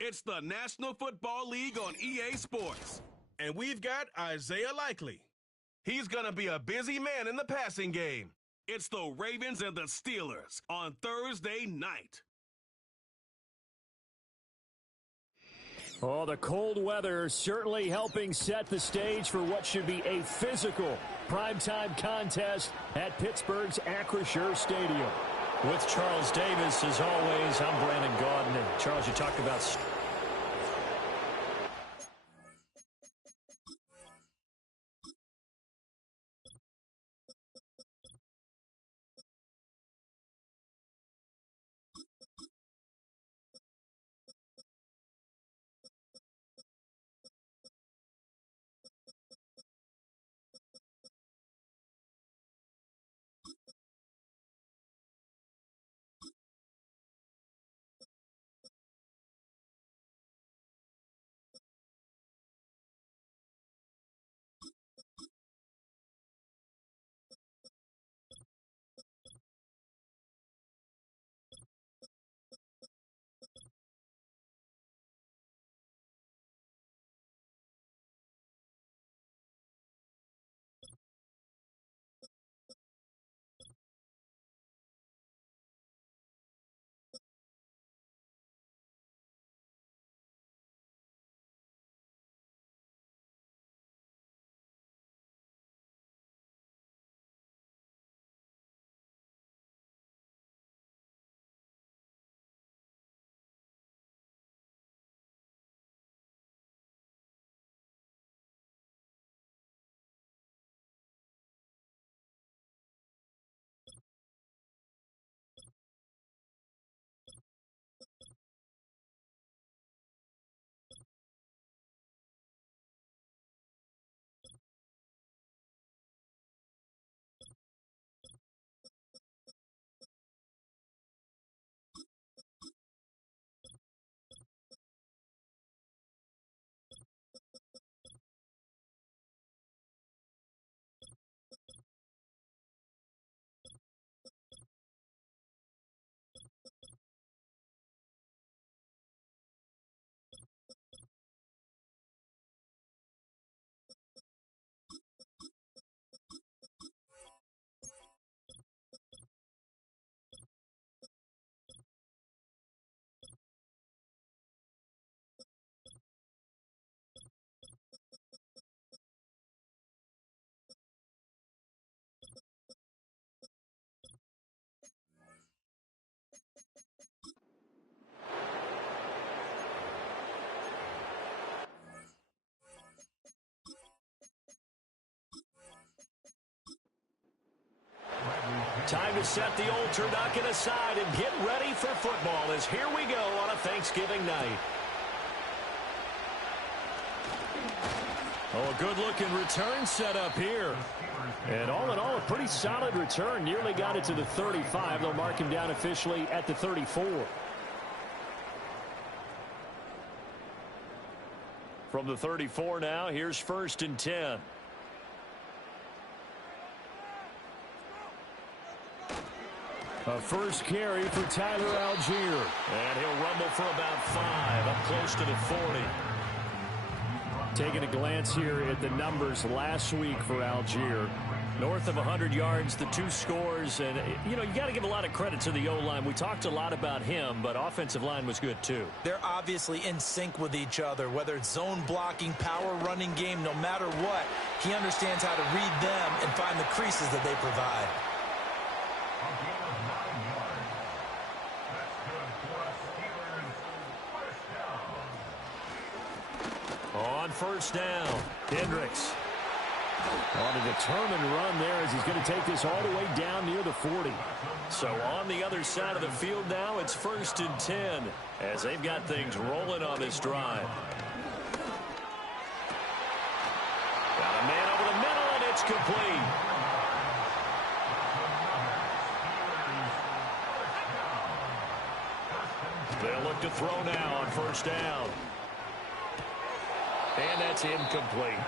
It's the National Football League on EA Sports. And we've got Isaiah Likely. He's going to be a busy man in the passing game. It's the Ravens and the Steelers on Thursday night. Oh, the cold weather certainly helping set the stage for what should be a physical primetime contest at Pittsburgh's Acrisure Stadium. With Charles Davis, as always, I'm Brandon Gaudin. And Charles, you talked about... Time to set the old turducken aside and get ready for football as here we go on a Thanksgiving night. Oh, a good-looking return set up here. And all in all, a pretty solid return. Nearly got it to the 35. They'll mark him down officially at the 34. From the 34 now, here's 1st and 10. A first carry for Tyler Algier. And he'll rumble for about 5, up close to the 40. Taking a glance here at the numbers last week for Algier. North of 100 yards, the 2 scores. And, you know, you got to give a lot of credit to the O-line. We talked a lot about him, but offensive line was good too. They're obviously in sync with each other, whether it's zone blocking, power running game, no matter what. He understands how to read them and find the creases that they provide. On 1st down, Hendricks. On a determined run there as he's going to take this all the way down near the 40. So on the other side of the field now, it's 1st and 10 as they've got things rolling on this drive. Got a man over the middle, and it's complete. They'll look to throw now on 1st down. And that's incomplete.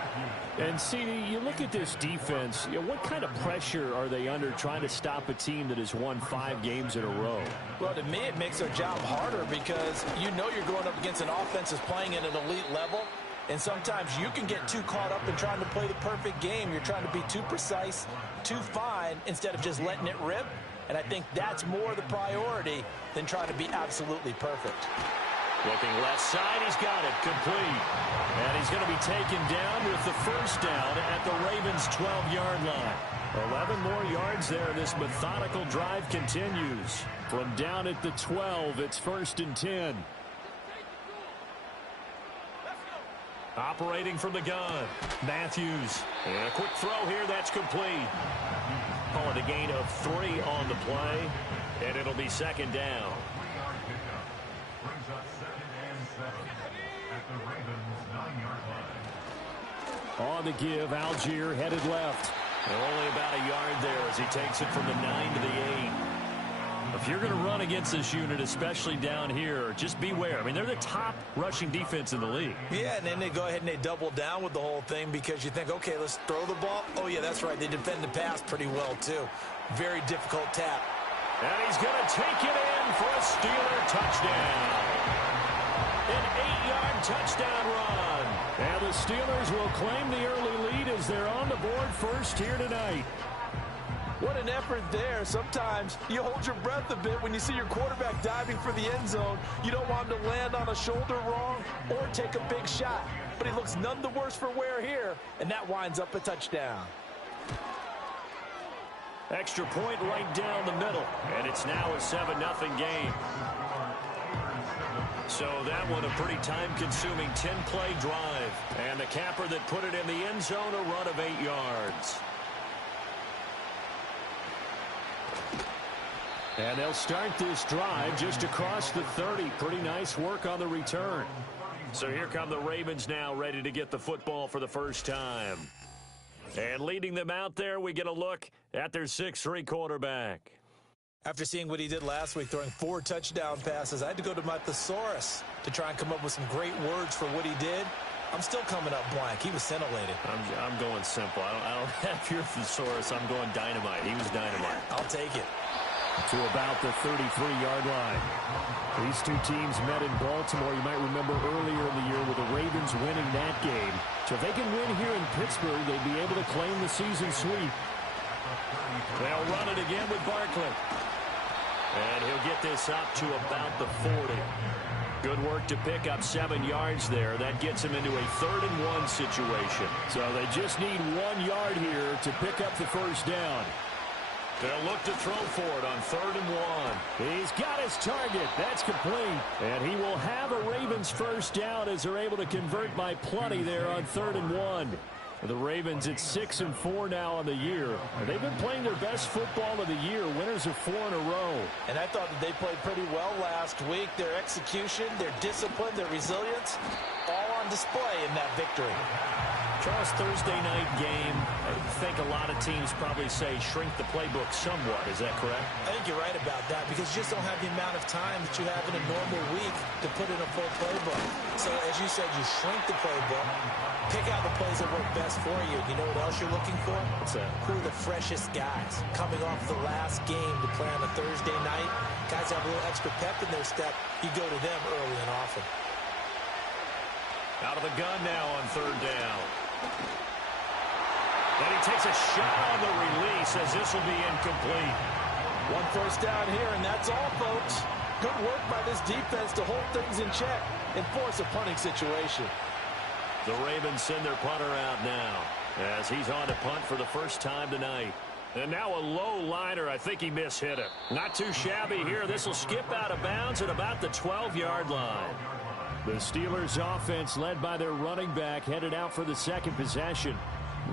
And, CD, you look at this defense, what kind of pressure are they under trying to stop a team that has won 5 games in a row? Well, to me, it makes their job harder because you know you're going up against an offense that's playing at an elite level. And sometimes you can get too caught up in trying to play the perfect game. You're trying to be too precise, too fine, instead of just letting it rip. And I think that's more the priority than trying to be absolutely perfect. Looking left side, he's got it, complete. And he's going to be taken down with the first down at the Ravens' 12-yard line. 11 more yards there. This methodical drive continues. From down at the 12, it's 1st and 10. Operating from the gun, Matthews. And a quick throw here, that's complete. Call it a gain of 3 on the play, and it'll be 2nd down. On the give, Algier headed left. And only about a yard there as he takes it from the 9 to the 8. If you're going to run against this unit, especially down here, just beware. I mean, they're the top rushing defense in the league. Yeah, and then they go ahead and they double down with the whole thing because you think, okay, let's throw the ball. Oh, yeah, that's right. They defend the pass pretty well, too. Very difficult tap. And he's going to take it in for a Steeler touchdown. An 8-yard touchdown run. And the Steelers will claim the early lead as they're on the board first here tonight. What an effort there. Sometimes you hold your breath a bit when you see your quarterback diving for the end zone. You don't want him to land on a shoulder wrong or take a big shot. But he looks none the worse for wear here, and that winds up a touchdown. Extra point right down the middle, and it's now a 7-0 game. So that one a pretty time-consuming 10-play drive. And the capper that put it in the end zone, a run of 8 yards. And they'll start this drive just across the 30. Pretty nice work on the return. So here come the Ravens now, ready to get the football for the first time. And leading them out there, we get a look at their 6'3" quarterback. After seeing what he did last week, throwing 4 touchdown passes, I had to go to my thesaurus to try and come up with some great words for what he did. I'm still coming up blank. He was scintillating. I'm going simple. I don't have your thesaurus. I'm going dynamite. He was dynamite. I'll take it. To about the 33-yard line. These two teams met in Baltimore. You might remember earlier in the year with the Ravens winning that game. So if they can win here in Pittsburgh, they'd be able to claim the season sweep. They'll run it again with Barkley. And he'll get this up to about the 40. Good work to pick up 7 yards there. That gets him into a 3rd and 1 situation. So they just need 1 yard here to pick up the first down. They'll look to throw for it on 3rd and 1. He's got his target. That's complete. And he will have a Ravens first down as they're able to convert by plenty there on 3rd and 1. The Ravens at 6-4 now on the year. They've been playing their best football of the year. Winners of 4 in a row. And I thought that they played pretty well last week. Their execution, their discipline, their resilience, all on display in that victory. Charles, Thursday night game, I think a lot of teams probably say shrink the playbook somewhat. Is that correct? I think you're right about that because you just don't have the amount of time that you have in a normal week to put in a full playbook. So as you said, you shrink the playbook, pick out the plays that work best for you. You know what else you're looking for? What's that? Who are the freshest guys coming off the last game to play on a Thursday night? Guys have a little extra pep in their step. You go to them early and often. Out of the gun now on 3rd down. And he takes a shot on the release as this will be incomplete. 1 first down here, and that's all, folks. Good work by this defense to hold things in check and force a punting situation. The Ravens send their punter out now as he's on to punt for the first time tonight. And now a low liner. I think he mishit it. Not too shabby here. This will skip out of bounds at about the 12-yard line. The Steelers offense led by their running back headed out for the second possession.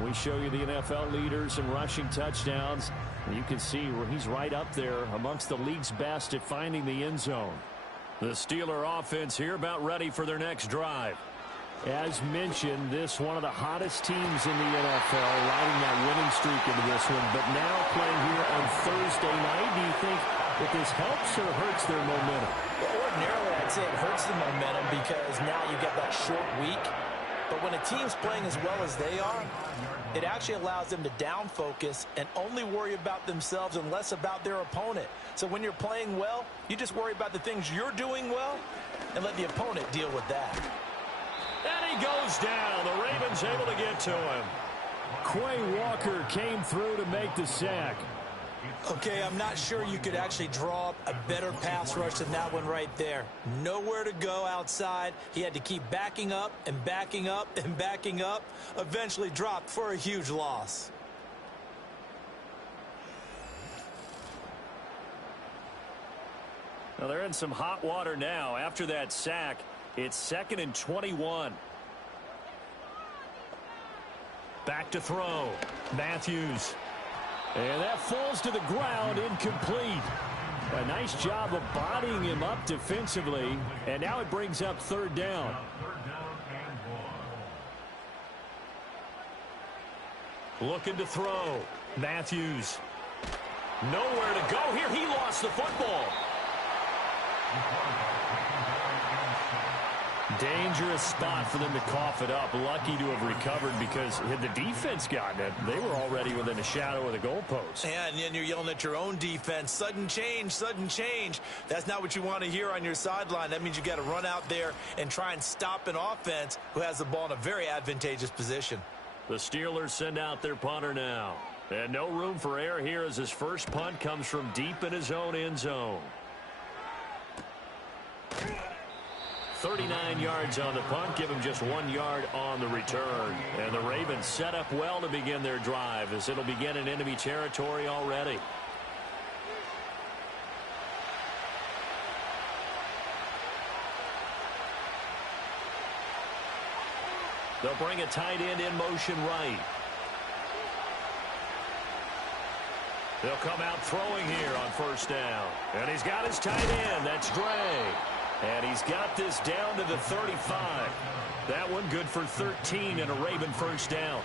We show you the NFL leaders in rushing touchdowns. And you can see where he's right up there amongst the league's best at finding the end zone. The Steeler offense here about ready for their next drive. As mentioned, this one of the hottest teams in the NFL, riding that winning streak into this one. But now playing here on Thursday night, do you think that this helps or hurts their momentum? Well, ordinarily, I'd say it hurts the momentum because now you get that short week. But But when a team's playing as well as they are, it actually allows them to down focus and only worry about themselves and less about their opponent. So when you're playing well, you just worry about the things you're doing well and let the opponent deal with that. And he goes down. The Ravens able to get to him. Quay Walker came through to make the sack. Okay, I'm not sure you could actually draw up a better pass rush than that one right there. Nowhere to go outside. He had to keep backing up and backing up and backing up. Eventually dropped for a huge loss. Well, they're in some hot water now. After that sack, it's 2nd and 21. Back to throw. Matthews. And that falls to the ground, incomplete. A nice job of bodying him up defensively. And now it brings up 3rd down. Looking to throw. Matthews. Nowhere to go here. He lost the football. Dangerous spot for them to cough it up. Lucky to have recovered because had the defense gotten it, they were already within a shadow of the goalpost. And then you're yelling at your own defense. Sudden change, sudden change. That's not what you want to hear on your sideline. That means you got to run out there and try and stop an offense who has the ball in a very advantageous position. The Steelers send out their punter now. And no room for error here as his first punt comes from deep in his own end zone. 39 yards on the punt, give him just 1 yard on the return. And the Ravens set up well to begin their drive as it'll begin in enemy territory already. They'll bring a tight end in motion right. They'll come out throwing here on 1st down. And he's got his tight end. That's Dre. And he's got this down to the 35. That one good for 13 and a Raven 1st down.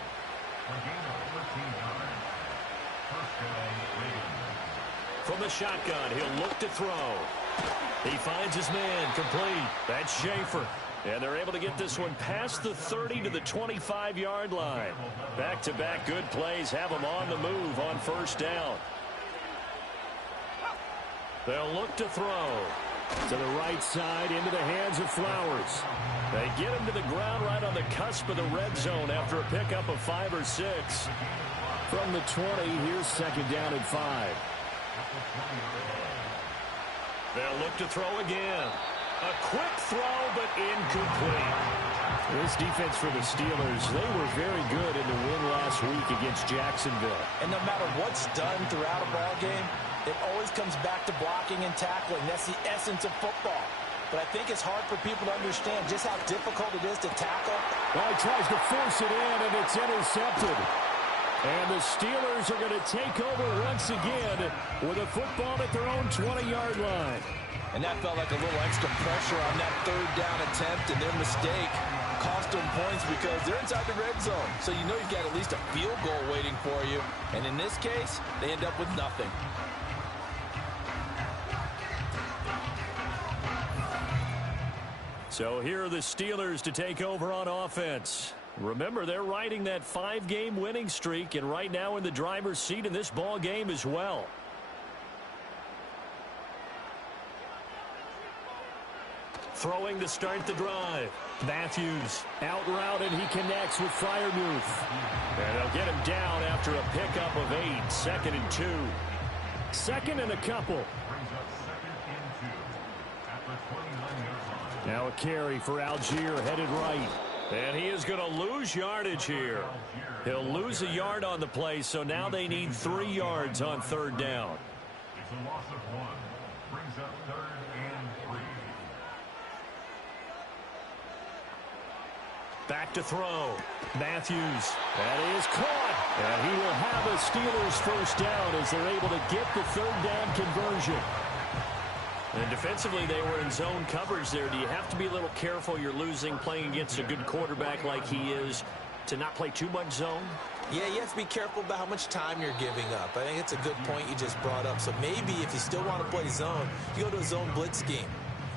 From the shotgun, he'll look to throw. He finds his man complete. That's Schaefer. And they're able to get this one past the 30 to the 25-yard line. Back-to-back good plays have them on the move on 1st down. They'll look to throw. To the right side, into the hands of Flowers. They get him to the ground right on the cusp of the red zone after a pickup of 5 or 6. From the 20, here's 2nd down and 5. They'll look to throw again. A quick throw, but incomplete. This defense for the Steelers, they were very good in the win last week against Jacksonville. And no matter what's done throughout a ball game, it always comes back to blocking and tackling. That's the essence of football. But I think it's hard for people to understand just how difficult it is to tackle. Well, he tries to force it in, and it's intercepted. And the Steelers are going to take over once again with a football at their own 20-yard line. And that felt like a little extra pressure on that 3rd down attempt, and their mistake cost them points because they're inside the red zone. So you know you've got at least a field goal waiting for you. And in this case, they end up with nothing. So here are the Steelers to take over on offense. Remember, they're riding that 5-game winning streak, and right now in the driver's seat in this ball game as well. Throwing to start the drive. Matthews out route, and he connects with Freiermuth. And they'll get him down after a pickup of 8. 2nd and 2. 2nd and a couple. Now a carry for Algier headed right. And he is going to lose yardage here. He'll lose a yard on the play, so now they need 3 yards on 3rd down. It's a loss of 1. Brings up 3rd and 3. Back to throw. Matthews. That is caught. And he will have a Steelers 1st down as they're able to get the 3rd down conversion. And defensively, they were in zone coverage there. Do you have to be a little careful? You're losing playing against a good quarterback like he is to not play too much zone? Yeah, you have to be careful about how much time you're giving up. I think it's a good point you just brought up. So maybe if you still want to play zone, you go to a zone blitz scheme.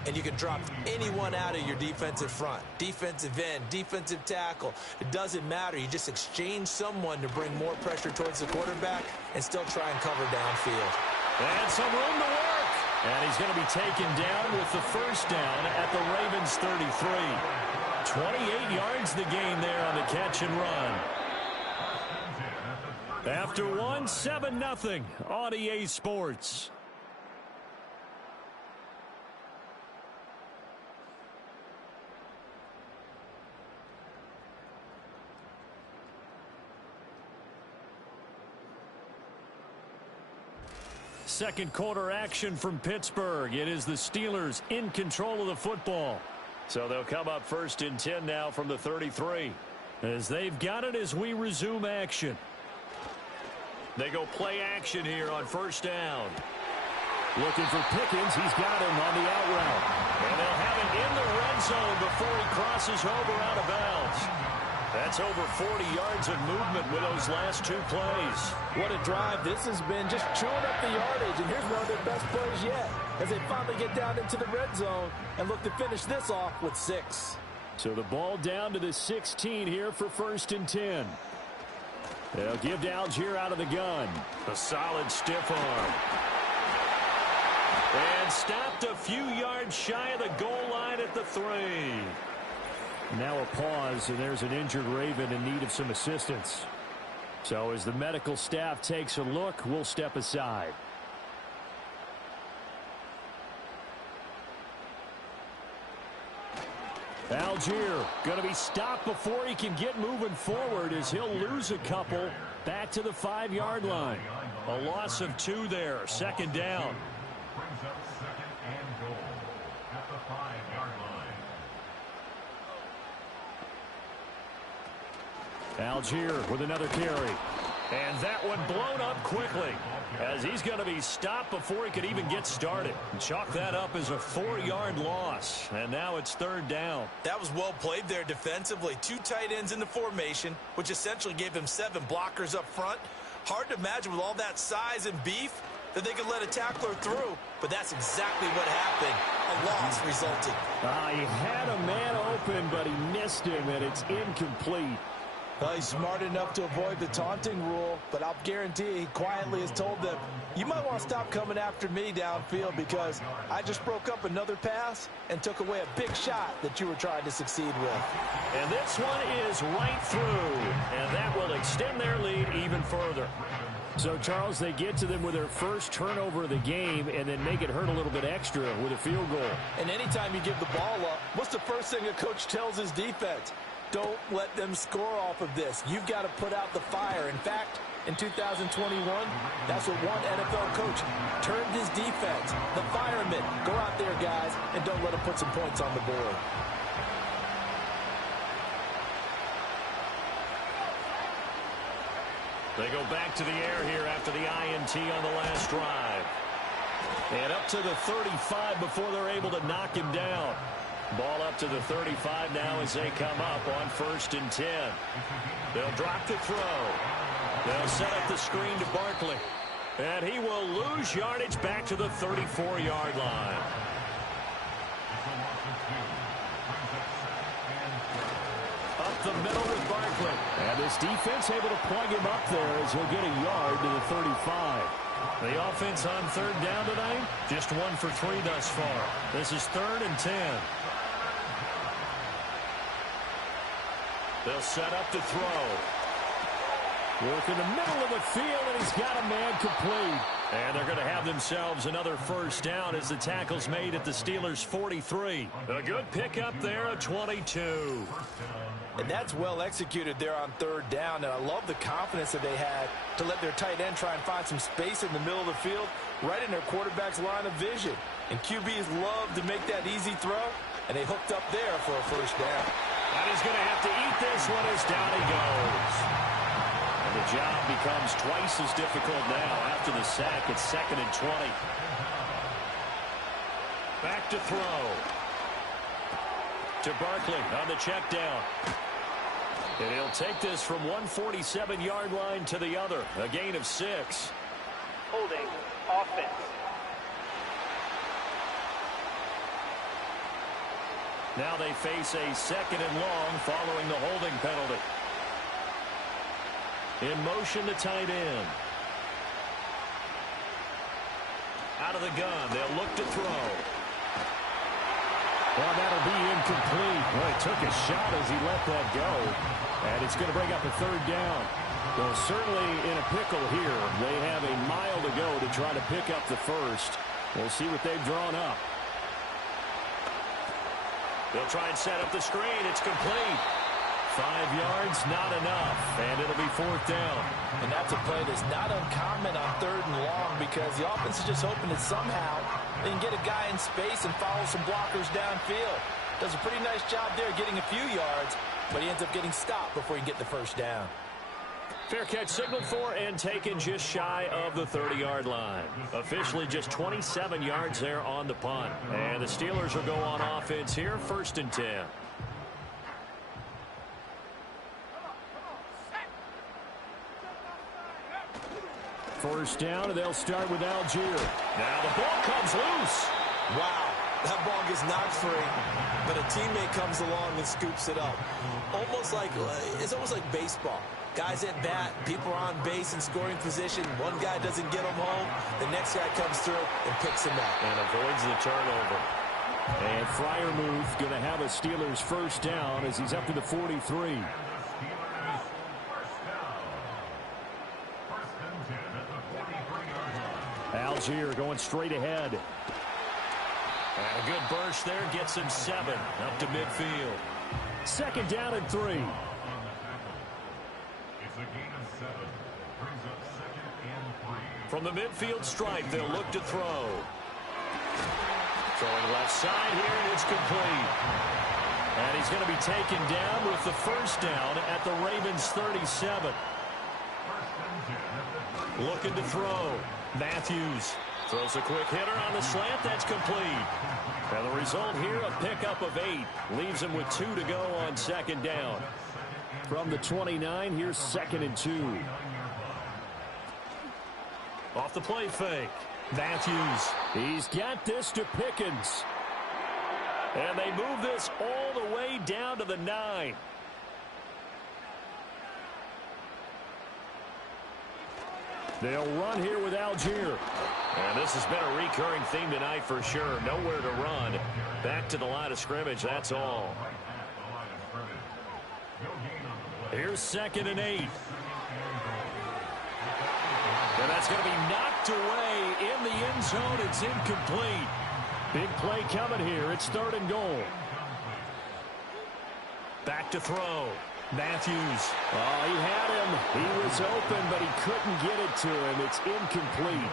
and you can drop anyone out of your defensive front. Defensive end, defensive tackle. It doesn't matter. You just exchange someone to bring more pressure towards the quarterback and still try and cover downfield. And some room to work. And he's going to be taken down with the first down at the Ravens 33. 28 yards the gain there on the catch and run. After one, 7-0 on EA Sports. Second quarter action from Pittsburgh. It is the Steelers in control of the football. So they'll come up first and 10 now from the 33. As they've got it as we resume action. They go play action here on first down. Looking for Pickens. He's got him on the out route. And they'll have it in the red zone before he crosses over out of bounds. That's over 40 yards of movement with those last two plays. What a drive this has been, just chewing up the yardage. And here's one of their best plays yet as they finally get down into the red zone and look to finish this off with 6. So the ball down to the 16 here for first and 10. They'll give to Algier out of the gun. A solid stiff arm. And stopped a few yards shy of the goal line at the 3. Now a pause, and there's an injured Raven in need of some assistance. So as the medical staff takes a look, we'll step aside. Algier going to be stopped before he can get moving forward as he'll lose a couple back to the 5-yard line. A loss of 2 there, second down. Brings up second and goal at the 5-yard line. Algier with another carry. And that one blown up quickly as he's going to be stopped before he could even get started. Chalk that up as a 4-yard loss. And now it's third down. That was well played there defensively. 2 tight ends in the formation, which essentially gave him 7 blockers up front. Hard to imagine with all that size and beef that they could let a tackler through, but that's exactly what happened. A loss resulted. He had a man open, but he missed him, and it's incomplete. Well, he's smart enough to avoid the taunting rule, but I'll guarantee he quietly has told them, you might want to stop coming after me downfield because I just broke up another pass and took away a big shot that you were trying to succeed with. And this one is right through, and that will extend their lead even further. So, Charles, they get to them with their first turnover of the game and then make it hurt a little bit extra with a field goal. And anytime you give the ball up, what's the first thing a coach tells his defense? Don't let them score off of this. You've got to put out the fire. In fact, in 2021, that's what one NFL coach termed his defense. The firemen. Go out there, guys, and don't let them put some points on the board. They go back to the air here after the INT on the last drive. And up to the 35 before they're able to knock him down. Ball up to the 35 now as they come up on first and 10. They'll drop the throw. They'll set up the screen to Barkley. And he will lose yardage back to the 34-yard line. Up the middle with Barkley. And this defense able to plug him up there as he'll get a yard to the 35. The offense on third down tonight, just 1 for 3 thus far. This is third and 10. They'll set up the throw. Work in the middle of the field, and he's got a man complete. And they're going to have themselves another first down as the tackle's made at the Steelers' 43. A good pickup there, a 22. And that's well executed there on third down, and I love the confidence that they had to let their tight end try and find some space in the middle of the field, right in their quarterback's line of vision. And QBs love to make that easy throw, and they hooked up there for a first down. And he's going to have to eat this one as down he goes. And the job becomes twice as difficult now after the sack. It's second and 20. Back to throw. To Barkley on the check down. And he'll take this from 147-yard line to the other. A gain of 6. Holding offense. Now they face a 2nd and long following the holding penalty. In motion, the tight end. Out of the gun, they'll look to throw. Well, that'll be incomplete. Well, he took a shot as he let that go. And it's going to bring up a 3rd down. Well, certainly in a pickle here. They have a mile to go to try to pick up the first. We'll see what they've drawn up. They'll try and set up the screen. It's complete. 5 yards, not enough. And it'll be 4th down. And that's a play that's not uncommon on 3rd and long because the offense is just hoping that somehow they can get a guy in space and follow some blockers downfield. Does a pretty nice job there getting a few yards, but he ends up getting stopped before he can get the first down. Fair catch signaled for and taken just shy of the 30-yard line. Officially just 27 yards there on the punt. And the Steelers will go on offense here, 1st and 10. First down, and they'll start with Algier. Now the ball comes loose. Wow, that ball gets knocked free, but a teammate comes along and scoops it up. It's almost like baseball. Guys at bat, people are on base in scoring position. One guy doesn't get him home. The next guy comes through and picks him up. And avoids the turnover. And Freiermuth going to have a Steelers first down as he's up to the 43. Algier going straight ahead. And a good burst there gets him 7 up to midfield. 2nd down and 3. It's a gain of 7. Brings up 2nd and 3. From the midfield stripe, they'll look to throw. Throwing left side here, and it's complete. And he's going to be taken down with the first down at the Ravens' 37. Looking to throw. Matthews throws a quick hitter on the slant. That's complete. And the result here, a pickup of 8. Leaves him with 2 to go on 2nd down. From the 29, here's 2nd and 2. Off the play fake. Matthews. He's got this to Pickens. And they move this all the way down to the 9. They'll run here with Algier. And this has been a recurring theme tonight for sure. Nowhere to run. Back to the line of scrimmage, that's all. Here's 2nd and 8. And that's going to be knocked away in the end zone. It's incomplete. Big play coming here. It's 3rd and goal. Back to throw. Matthews. Oh, he had him. He was open, but he couldn't get it to him. It's incomplete.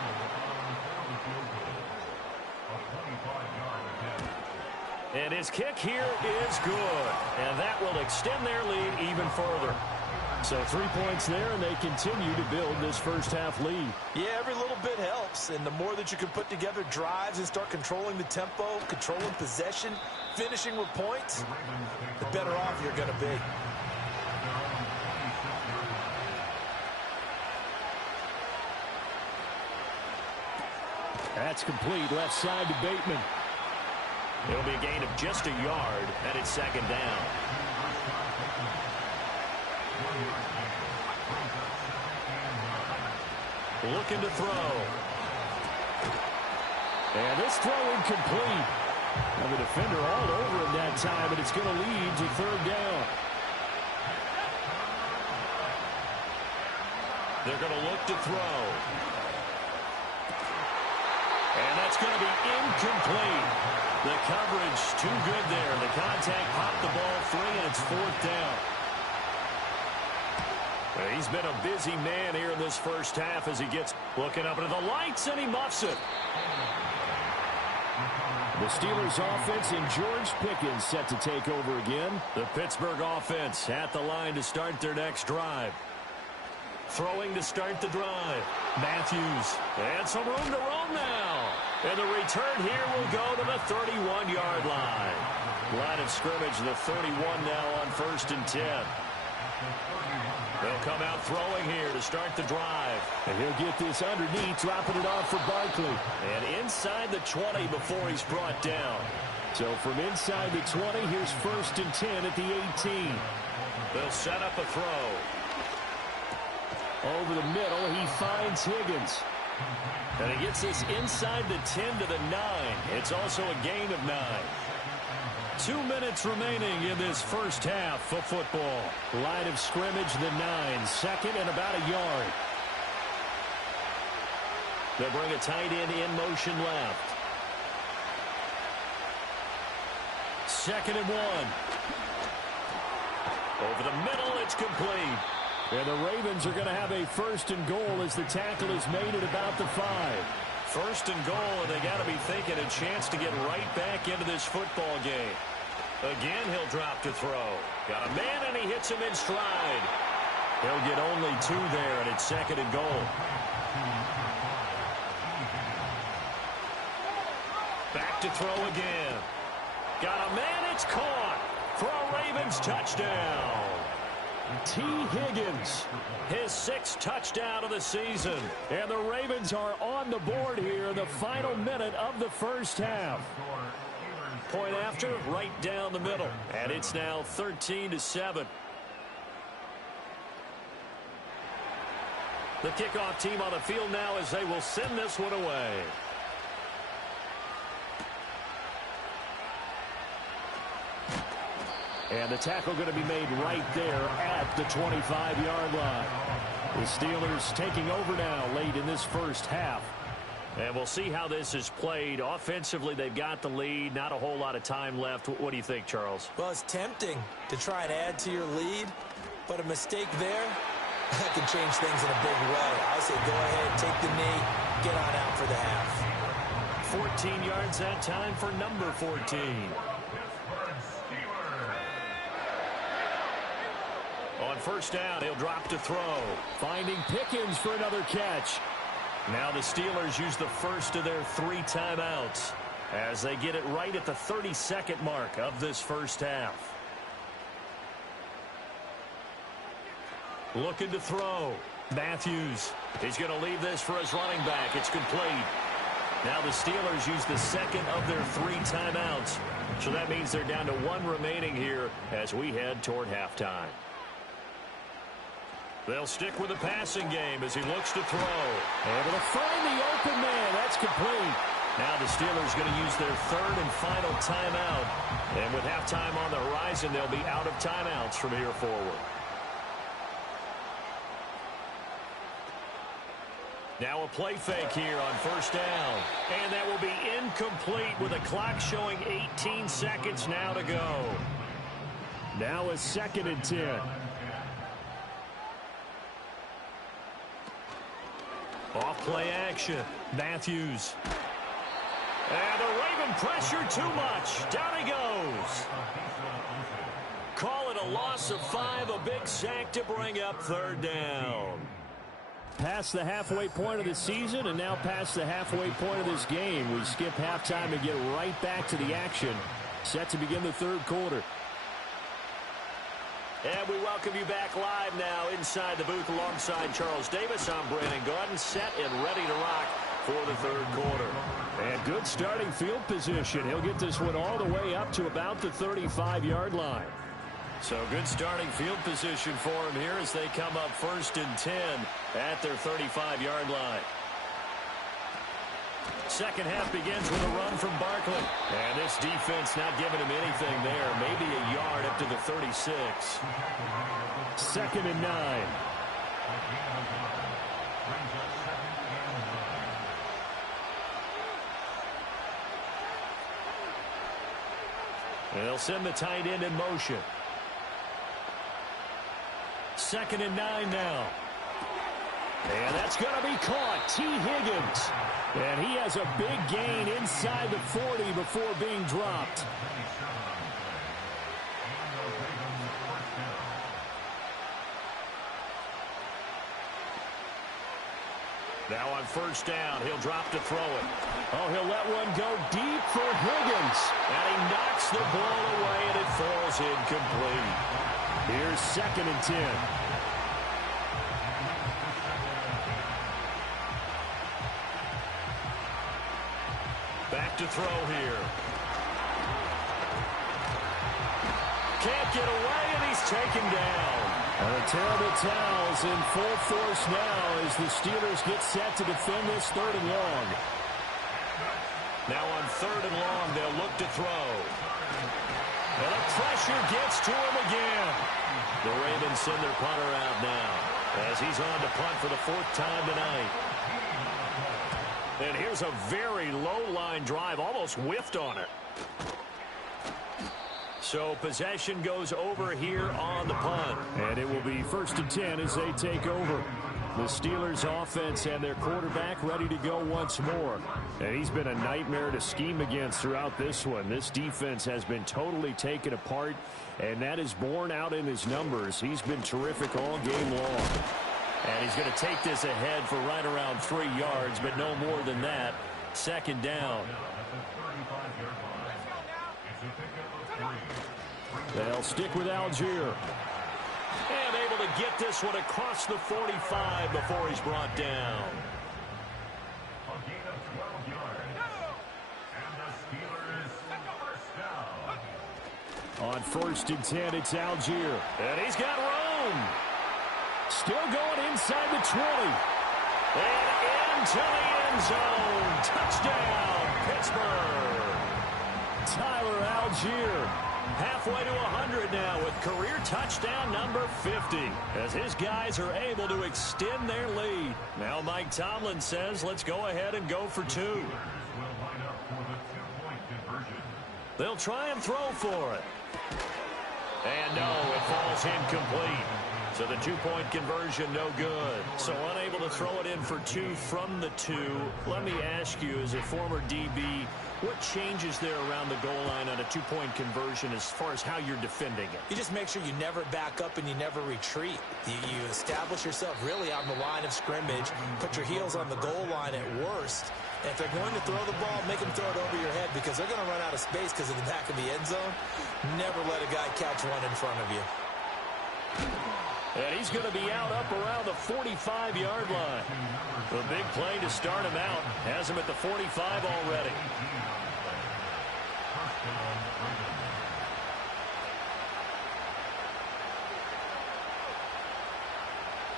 And his kick here is good. And that will extend their lead even further. So 3 points there, and they continue to build this first half lead. Yeah, every little bit helps. And the more that you can put together drives and start controlling the tempo, controlling possession, finishing with points, the better off you're going to be. That's complete. Left side to Bateman. It'll be a gain of just a yard, and it's 2nd down. Looking to throw. And this throw incomplete. And the defender all over him that time, and it's going to lead to 3rd down. They're going to look to throw. And that's going to be incomplete. The coverage too good there. The contact popped the ball free, and it's 4th down. He's been a busy man here in this first half as he gets looking up into the lights, and he muffs it. The Steelers offense and George Pickens set to take over again. The Pittsburgh offense at the line to start their next drive. Throwing to start the drive. Matthews. And some room to roam now. And the return here will go to the 31-yard line. Line of scrimmage, the 31 now on 1st and 10. They'll come out throwing here to start the drive. And he'll get this underneath, dropping it off for Barkley. And inside the 20 before he's brought down. So from inside the 20, here's 1st and 10 at the 18. They'll set up a throw. Over the middle, he finds Higgins. And he gets this inside the 10 to the 9. It's also a gain of 9. 2 minutes remaining in this first half of football. Line of scrimmage, the 9. Second and about a yard. They'll bring a tight end in motion left. 2nd and 1. Over the middle, it's complete. And the Ravens are going to have a 1st and goal as the tackle is made at about the 5. 1st and goal, and they got to be thinking a chance to get right back into this football game. Again, he'll drop to throw. Got a man, and he hits him in stride. He'll get only 2 there, and it's 2nd and goal. Back to throw again. Got a man, it's caught for a Ravens touchdown. T. Higgins, His 6th touchdown of the season. and the Ravens are on the board here in the final minute of the first half. Point after, right down the middle. And it's now 13-7. The kickoff team on the field now as they will send this one away. And the tackle going to be made right there at the 25-yard line. The Steelers taking over now late in this first half. And we'll see how this is played. Offensively, they've got the lead. Not a whole lot of time left. What do you think, Charles? Well, it's tempting to try and add to your lead, but a mistake there, that can change things in a big way. I say go ahead, take the knee, get on out for the half. 14 yards that time for number 14. On 1st down, he'll drop to throw. Finding Pickens for another catch. Now the Steelers use the first of their 3 timeouts as they get it right at the 32nd mark of this first half. Looking to throw. Matthews. He's going to leave this for his running back. It's complete. Now the Steelers use the 2nd of their 3 timeouts. So that means they're down to 1 remaining here as we head toward halftime. They'll stick with the passing game as he looks to throw. Able to find the open man. That's complete. Now the Steelers going to use their 3rd and final timeout. And with halftime on the horizon, they'll be out of timeouts from here forward. Now a play fake here on 1st down. And that will be incomplete with a clock showing 18 seconds now to go. Now a 2nd and 10. Off play action. Matthews. And the Raven pressure too much. Down he goes. Call it a loss of 5. A big sack to bring up 3rd down. Past the halfway point of the season and now past the halfway point of this game. We skip halftime and get right back to the action. Set to begin the 3rd quarter. And we welcome you back live now inside the booth alongside Charles Davis. I'm Brandon Gordon, set and ready to rock for the 3rd quarter. And good starting field position. He'll get this one all the way up to about the 35-yard line. So good starting field position for him here as they come up 1st and 10 at their 35-yard line. Second half begins with a run from Barkley. And this defense not giving him anything there. Maybe a yard up to the 36. 2nd and 9. And they'll send the tight end in motion. 2nd and 9 now. And that's going to be caught. T. Higgins. And he has a big gain inside the 40 before being dropped. Now on 1st down, he'll drop to throw it. Oh, he'll let one go deep for Higgins. And he knocks the ball away, and it falls incomplete. Here's 2nd and 10. Back to throw here. can't get away, and he's taken down. And the terrible towels in full force now as the Steelers get set to defend this 3rd and long. Now on 3rd and long, they'll look to throw. And the pressure gets to him again. The Ravens send their punter out now as he's on to punt for the 4th time tonight. And here's a very low-line drive, almost whiffed on it. So possession goes over here on the punt. And it will be 1st and 10 as they take over. The Steelers offense and their quarterback ready to go once more. And he's been a nightmare to scheme against throughout this one. This defense has been totally taken apart, and that is borne out in his numbers. He's been terrific all game long. And he's going to take this ahead for right around 3 yards, but no more than that. 2nd down. They'll stick with Algier. And able to get this one across the 45 before he's brought down. A gain of 12 yards. And the Steelers first down. On 1st and 10, it's Algier. And he's got room. Still going inside the 20. And into the end zone. Touchdown, Pittsburgh. Tyler Algier. Halfway to 100 now with career touchdown number 50 as his guys are able to extend their lead. Now Mike Tomlin says let's go ahead and go for 2. They'll try and throw for it. And no, it falls incomplete. So the 2-point conversion no good. So unable to throw it in for 2 from the 2. Let me ask you, as a former DB, what changes there around the goal line on a 2-point conversion as far as how you're defending it? You just make sure you never back up and you never retreat. You establish yourself really on the line of scrimmage, put your heels on the goal line at worst. And if they're going to throw the ball, make them throw it over your head because they're going to run out of space because of the back of the end zone. Never let a guy catch one in front of you. And he's going to be out up around the 45-yard line. The big play to start him out has him at the 45 already.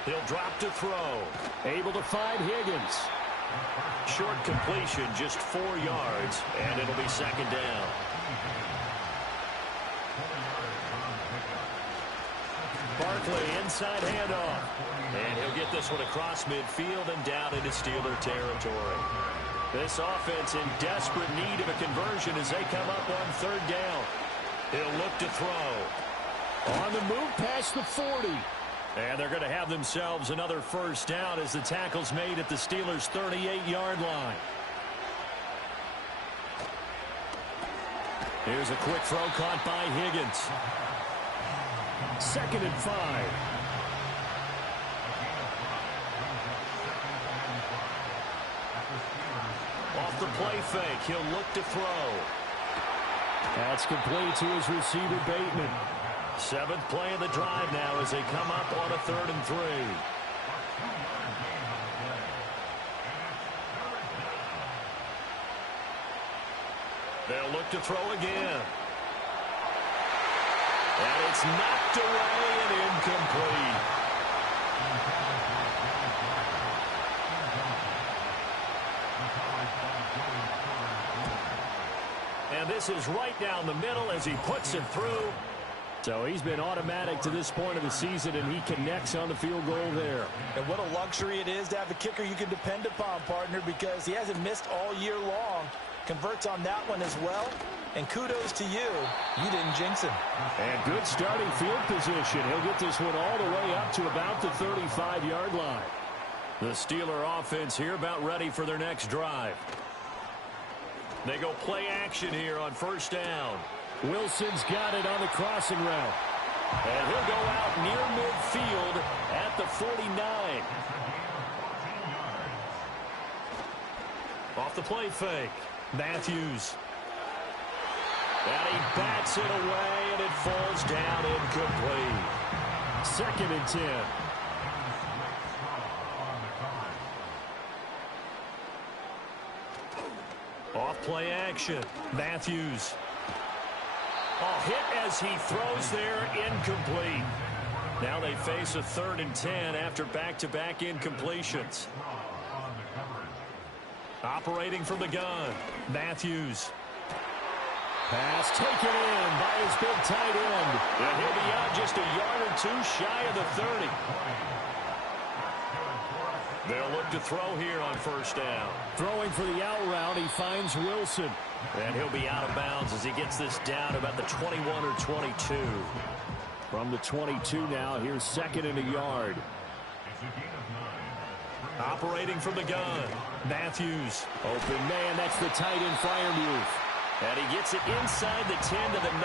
He'll drop to throw. Able to find Higgins. Short completion, just 4 yards, and it'll be 2nd down. Barkley inside handoff. And he'll get this one across midfield and down into Steeler territory. This offense in desperate need of a conversion as they come up on 3rd down. He'll look to throw. On the move past the 40. And they're going to have themselves another 1st down as the tackle's made at the Steelers' 38-yard line. Here's a quick throw caught by Higgins. 2nd and 5. Off the play fake, he'll look to throw. That's complete to his receiver, Bateman. 7th play of the drive now as they come up on a 3rd and 3. They'll look to throw again. And it's knocked away and incomplete. And this is right down the middle as he puts it through. So he's been automatic to this point of the season, and he connects on the field goal there. And what a luxury it is to have a kicker you can depend upon, partner, because he hasn't missed all year long. Converts on that one as well. And kudos to you. You didn't jinx him. And good starting field position. He'll get this one all the way up to about the 35-yard line. The Steeler offense here about ready for their next drive. They go play action here on 1st down. Wilson's got it on the crossing route. And he'll go out near midfield at the 49. Off the play fake. Matthews. And he bats it away, and it falls down incomplete. 2nd and 10. Off play action. Matthews. Hit as he throws there, incomplete. Now they face a 3rd and 10 after back-to-back incompletions. Operating from the gun, Matthews. Pass taken in by his big tight end. And he'll be out just a yard or two shy of the 30. They'll look to throw here on 1st down. Throwing for the out route, he finds Wilson. And he'll be out of bounds as he gets this down about the 21 or 22. From the 22 now, here's 2nd and a yard. Operating from the gun, Matthews. Open man, that's the tight end Freiermuth. And he gets it inside the 10 to the 9.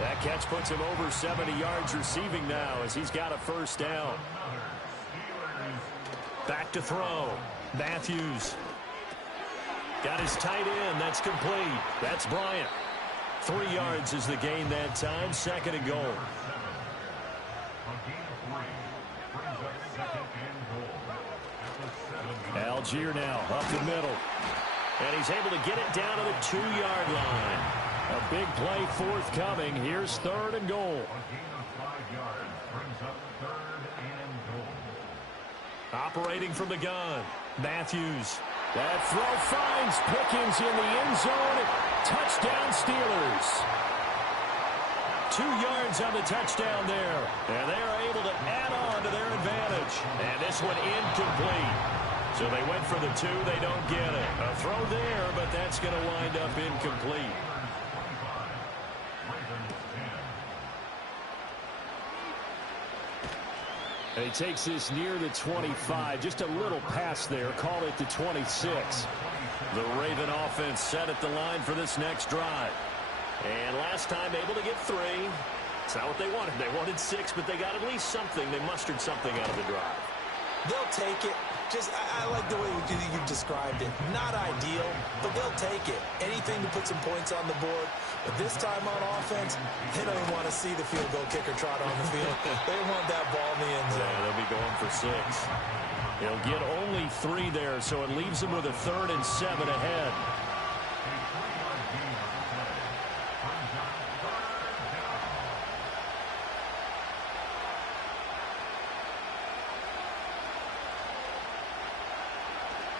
That catch puts him over 70 yards receiving now as he's got a 1st down. Back to throw, Matthews. Got his tight end, that's complete. That's Bryant. 3 yards is the gain that time, 2nd and goal. Algier now up the middle. And he's able to get it down to the 2-yard line. A big play forthcoming. Here's 3rd and goal. Operating from the gun, Matthews. That throw finds Pickens in the end zone. Touchdown Steelers. 2 yards on the touchdown there. And they're able to add on to their advantage. And this one incomplete. So they went for the 2. They don't get it. A throw there, but that's going to wind up incomplete. And he takes this near the 25. Just a little pass there. Call it the 26. The Raven offense set at the line for this next drive. And last time able to get 3. It's not what they wanted. They wanted 6, but they got at least something. They mustered something out of the drive. They'll take it. I like the way you described it. Not ideal, but they'll take it. Anything to put some points on the board. But this time on offense, they don't even want to see the field goal kicker trot on the field. They want that ball in the end zone. Yeah, they'll be going for 6. He'll get only 3 there, so it leaves him with a 3rd and 7 ahead.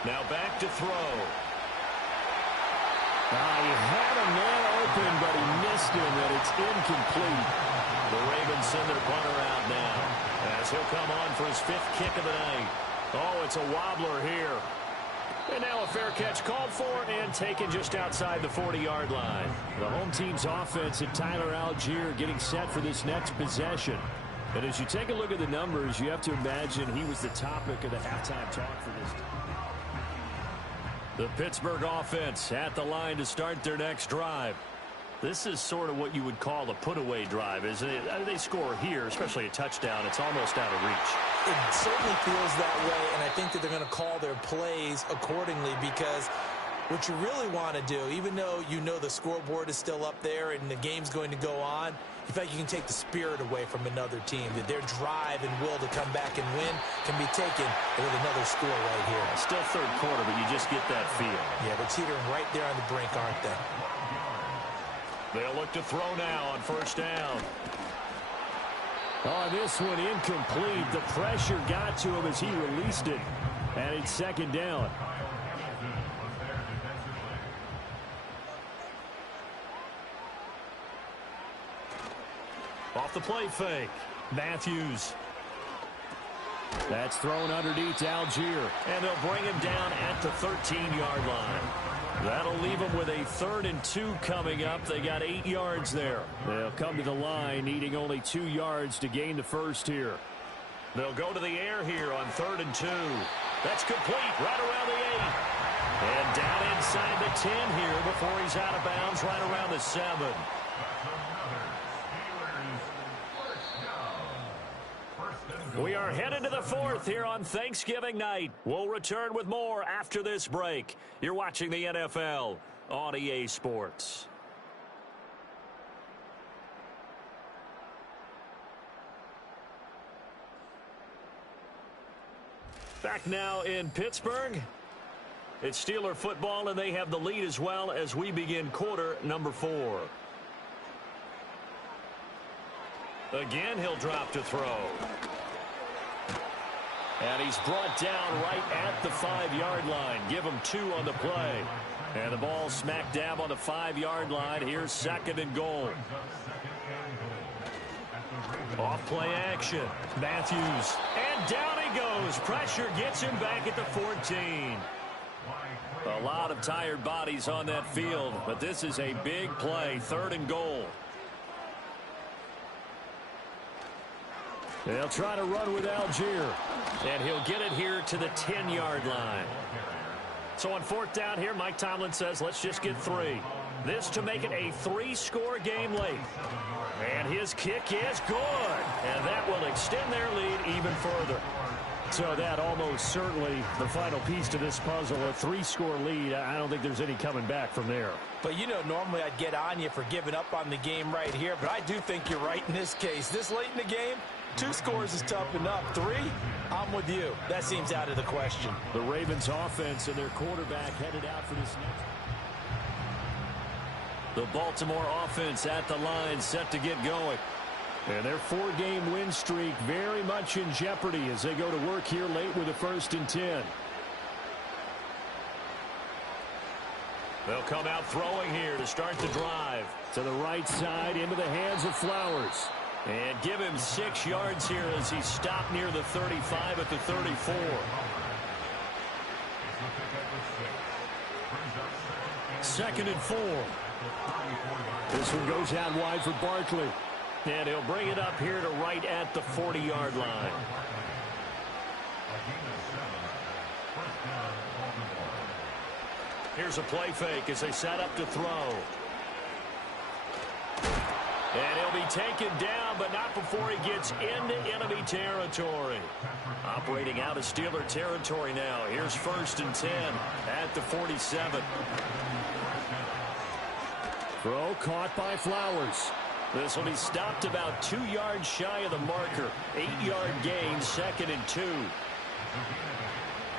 Now back to throw. He had a man open, but he missed him, and it's incomplete. The Ravens send their punter out now as he'll come on for his 5th kick of the night. Oh, it's a wobbler here. And now a fair catch called for and taken just outside the 40-yard line. The home team's offense and Tyler Algier getting set for this next possession. And as you take a look at the numbers, you have to imagine he was the topic of the halftime talk for this team. The Pittsburgh offense at the line to start their next drive. This is sort of what you would call a put-away drive, isn't it? They score here, especially a touchdown. It's almost out of reach. It certainly feels that way, and I think that they're going to call their plays accordingly because what you really want to do, even though you know the scoreboard is still up there and the game's going to go on, in fact, you can take the spirit away from another team, that their drive and will to come back and win can be taken with another score right here. Still 3rd quarter, but you just get that feel. Yeah, they're teetering right there on the brink, aren't they? They'll look to throw now on 1st down. This one incomplete. The pressure got to him as he released it. And it's 2nd down. Off the play fake. Matthews. That's thrown underneath to Algier. And they'll bring him down at the 13-yard line. That'll leave them with a 3rd and 2 coming up. They got 8 yards there. They'll come to the line, needing only 2 yards to gain the 1st here. They'll go to the air here on 3rd and 2. That's complete right around the 8. And down inside the 10 here before he's out of bounds right around the 7. We are headed to the 4th here on Thanksgiving night. We'll return with more after this break. You're watching the NFL on EA Sports. Back now in Pittsburgh. It's Steeler football, and they have the lead as well as we begin quarter number 4. Again, he'll drop to throw. And he's brought down right at the 5-yard line. Give him 2 on the play. And the ball smack dab on the 5-yard line. Here's 2nd and goal. Off play action. Matthews. And down he goes. Pressure gets him back at the 14. A lot of tired bodies on that field, but this is a big play. 3rd and goal. They'll try to run with Algier. And he'll get it here to the 10-yard line. So on 4th down here, Mike Tomlin says, let's just get 3. This to make it a 3-score game late. And his kick is good. And that will extend their lead even further. So that almost certainly the final piece to this puzzle, a 3-score lead. I don't think there's any coming back from there. But, you know, normally I'd get on you for giving up on the game right here. But I do think you're right in this case. This late in the game, 2 scores is tough enough. 3, I'm with you. That seems out of the question. The Ravens offense and their quarterback headed out for this next. The Baltimore offense at the line, set to get going. And their 4-game win streak very much in jeopardy as they go to work here late with a 1st and 10. They'll come out throwing here to start the drive. To the right side, into the hands of Flowers. And give him 6 yards here as he stopped near the 35 at the 34. Second and 4. This one goes out wide for Barkley. And he'll bring it up here to right at the 40-yard line. Here's a play fake as they set up to throw. And he'll be taken down, but not before he gets into enemy territory. Operating out of Steeler territory now. Here's 1st and 10 at the 47. Throw caught by Flowers. This will be stopped about 2 yards shy of the marker. 8-yard gain, 2nd and 2.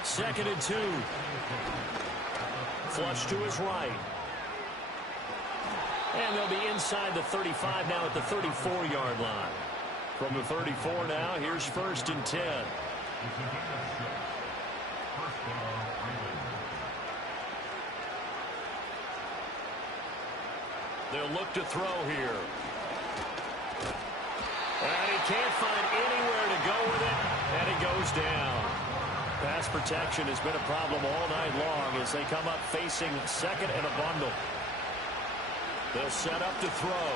2nd and 2. Flush to his right. And they'll be inside the 35 now at the 34-yard line. From the 34 now, here's 1st and 10. They'll look to throw here. And he can't find anywhere to go with it, and he goes down. Pass protection has been a problem all night long as they come up facing 2nd and a bundle. They'll set up to throw.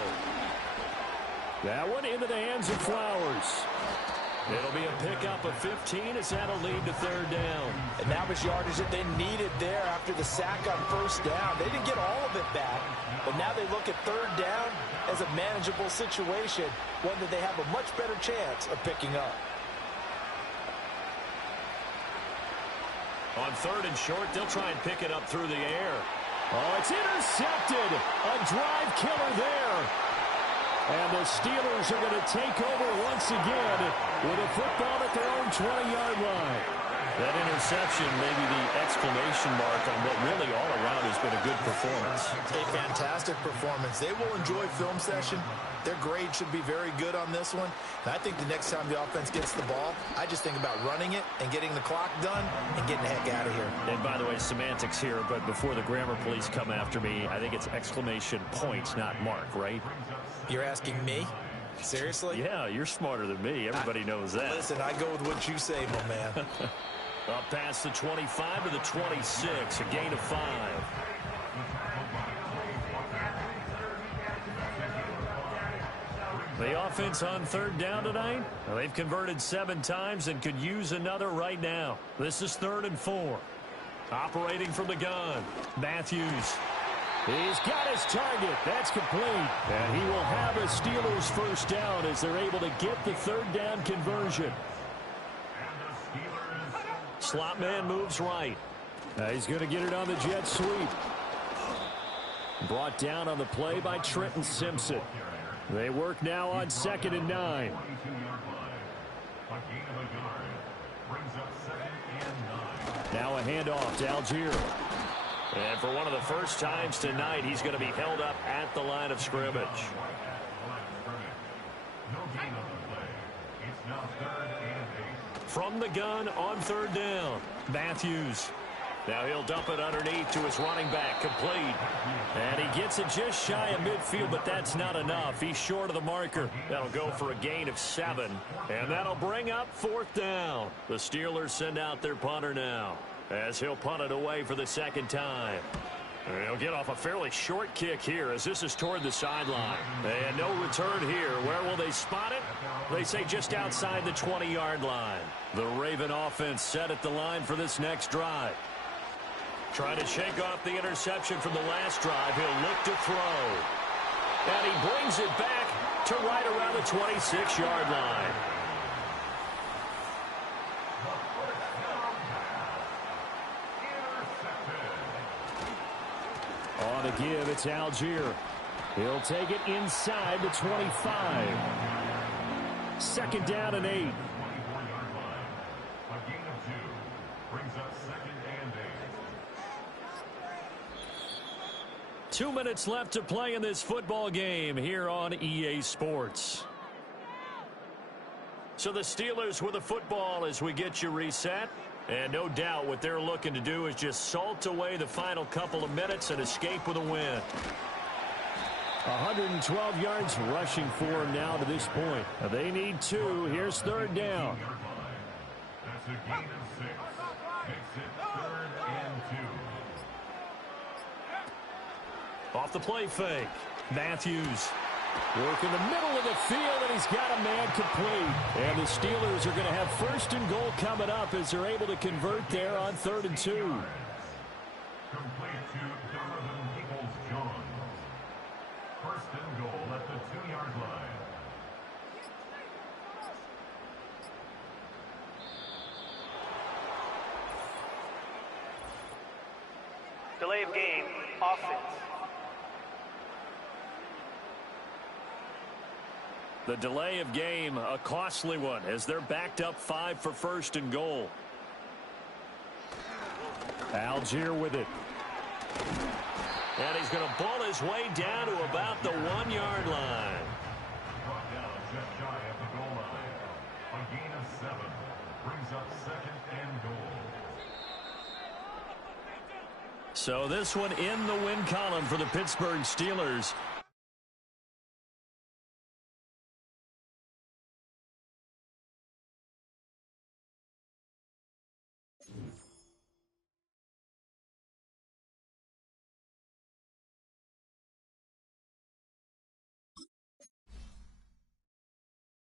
That one into the hands of Flowers. It'll be a pickup of 15 as that'll lead to 3rd down. And that was yardage that they needed there after the sack on 1st down. They didn't get all of it back, but now they look at 3rd down as a manageable situation, one that they have a much better chance of picking up. On 3rd and short, they'll try and pick it up through the air. Oh, it's intercepted. A drive killer there. And the Steelers are going to take over once again with a football at their own 20-yard line. That interception may be the exclamation mark on what really all around has been a good performance. A fantastic performance. They will enjoy film session. Their grade should be very good on this one. And I think the next time the offense gets the ball, I just think about running it and getting the clock done and getting the heck out of here. And by the way, semantics here, but before the grammar police come after me, I think it's exclamation point, not mark, right? You're asking me? Seriously? Yeah, you're smarter than me. Everybody knows that. Listen, I go with what you say, my man. Up past the 25 to the 26, a gain of 5. The offense on 3rd down tonight, well, they've converted 7 times and could use another right now. This is 3rd and 4. Operating from the gun, Matthews. He's got his target. That's complete. And he will have a Steelers 1st down as they're able to get the 3rd down conversion. Slot man moves right. He's going to get it on the jet sweep. Brought down on the play by Trenton Simpson. They work now on 2nd and 9. Now a handoff to Algier. And for one of the first times tonight, he's going to be held up at the line of scrimmage. from the gun on third down. Matthews. Now he'll dump it underneath to his running back, complete. And he gets it just shy of midfield, but that's not enough. He's short of the marker. That'll go for a gain of 7. And that'll bring up fourth down. The Steelers send out their punter now, as he'll punt it away for the second time. And he'll get off a fairly short kick here, as this is toward the sideline. And no return here. Where will they spot it? They say just outside the 20-yard line. The Raven offense set at the line for this next drive. Trying to shake off the interception from the last drive. He'll look to throw. And he brings it back to right around the 26-yard line. On the give, it's Algier. He'll take it inside the 25. Second down and 8. 24-yard line. A gain of 2. Brings up second and 8. 2 minutes left to play in this football game here on EA Sports. So the Steelers with the football as we get you reset. And no doubt what they're looking to do is just salt away the final couple of minutes and escape with a win. 112 yards rushing for him now to this point. They need 2. Here's third down. That's a gain of 6. Makes it third and 2. Off the play fake. Matthews. Work in the middle of the field, and he's got a man complete. And the Steelers are going to have first and goal coming up as they're able to convert there on 3rd and 2. Complete to Donovan Peoples-Jones. First and goal at the 2-yard line. Delay of game, offense. The delay of game, a costly one, as they're backed up 5 for first and goal. Algier with it. And he's going to ball his way down to about the 1-yard line. Brought down just shy of the goal line. A gain of 7. Brings up second and goal. So this one in the win column for the Pittsburgh Steelers.